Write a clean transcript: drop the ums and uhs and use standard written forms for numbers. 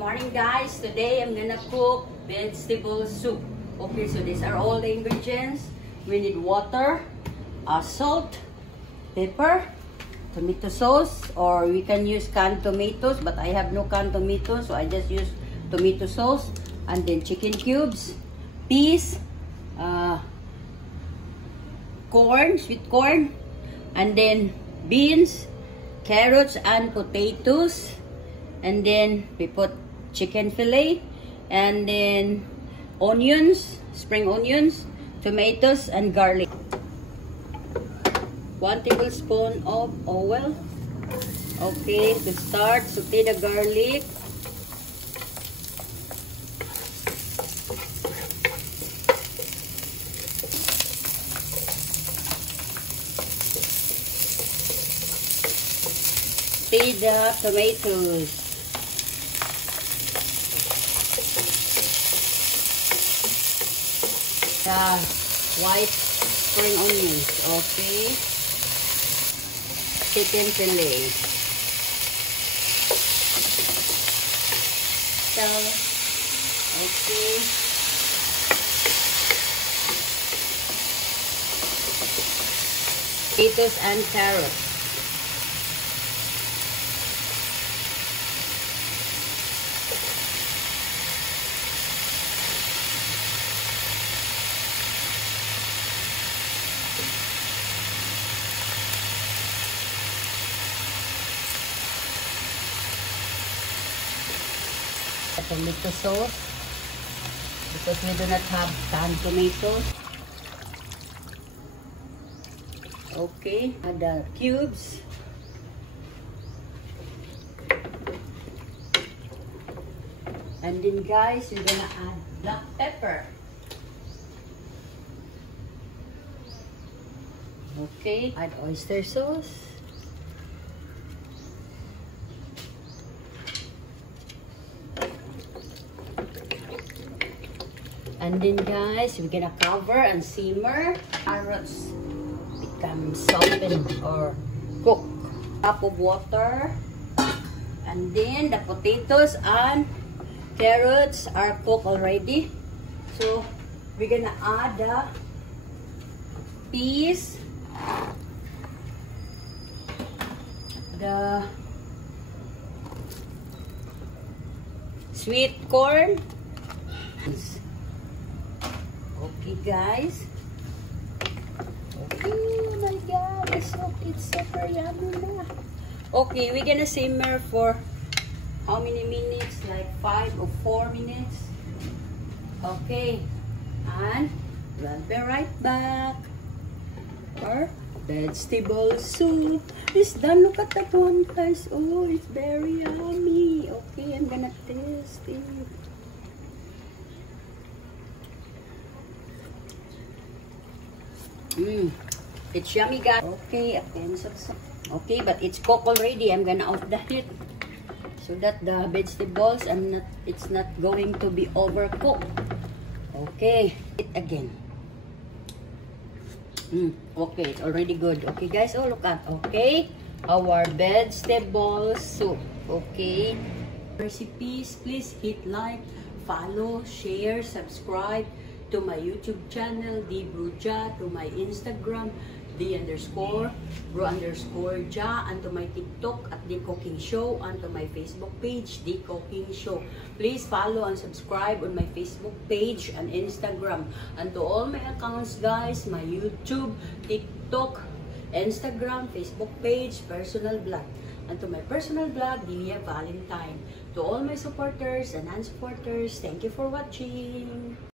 morning guys. Today I'm gonna cook vegetable soup. Okay, so these are all the ingredients. We need water, salt, pepper, tomato sauce, or we can use canned tomatoes, but I have no canned tomatoes, so I just use tomato sauce. And then chicken cubes, peas, corn, sweet corn, and then beans, carrots and potatoes, and then we put chicken fillet, and then onions, spring onions, tomatoes and garlic. 1 tablespoon of oil. Okay, to start, saute the garlic. Saute the tomatoes. The white spring onions. Okay. Chicken fillet. So, okay. Potatoes and carrots. Tomato sauce, because we do not have canned tomatoes. Okay, add the cubes. And then guys, you're gonna add black pepper. Okay, add oyster sauce. And then guys, we're gonna cover and simmer. Carrots become softened or cooked. Cup of water. And then the potatoes and carrots are cooked already. So we're gonna add the peas, the sweet corn. Okay guys. Oh my god, it's super yummy na. Okay, we're gonna simmer for how many minutes? Like 5 or 4 minutes. Okay, and we'll be right back. Our vegetable soup is done. Look at that one guys. Oh, it's very yummy. Okay, I'm gonna taste it. It's yummy guys. Okay, okay, but it's cooked already. I'm gonna off the heat so that the vegetables it's not going to be overcooked. Okay, it again. Okay, it's already good. Okay guys, oh look at, okay, our vegetable soup. Okay, recipes, please hit like, follow, share, subscribe to my YouTube channel, dbruja, to my Instagram, d_bro_ja, and to my TikTok at The Cooking Show, and to my Facebook page, The Cooking Show. Please follow and subscribe on my Facebook page and Instagram. And to all my accounts guys, my YouTube, TikTok, Instagram, Facebook page, personal blog. And to my personal blog, Delia Valentine. To all my supporters and non-supporters, thank you for watching.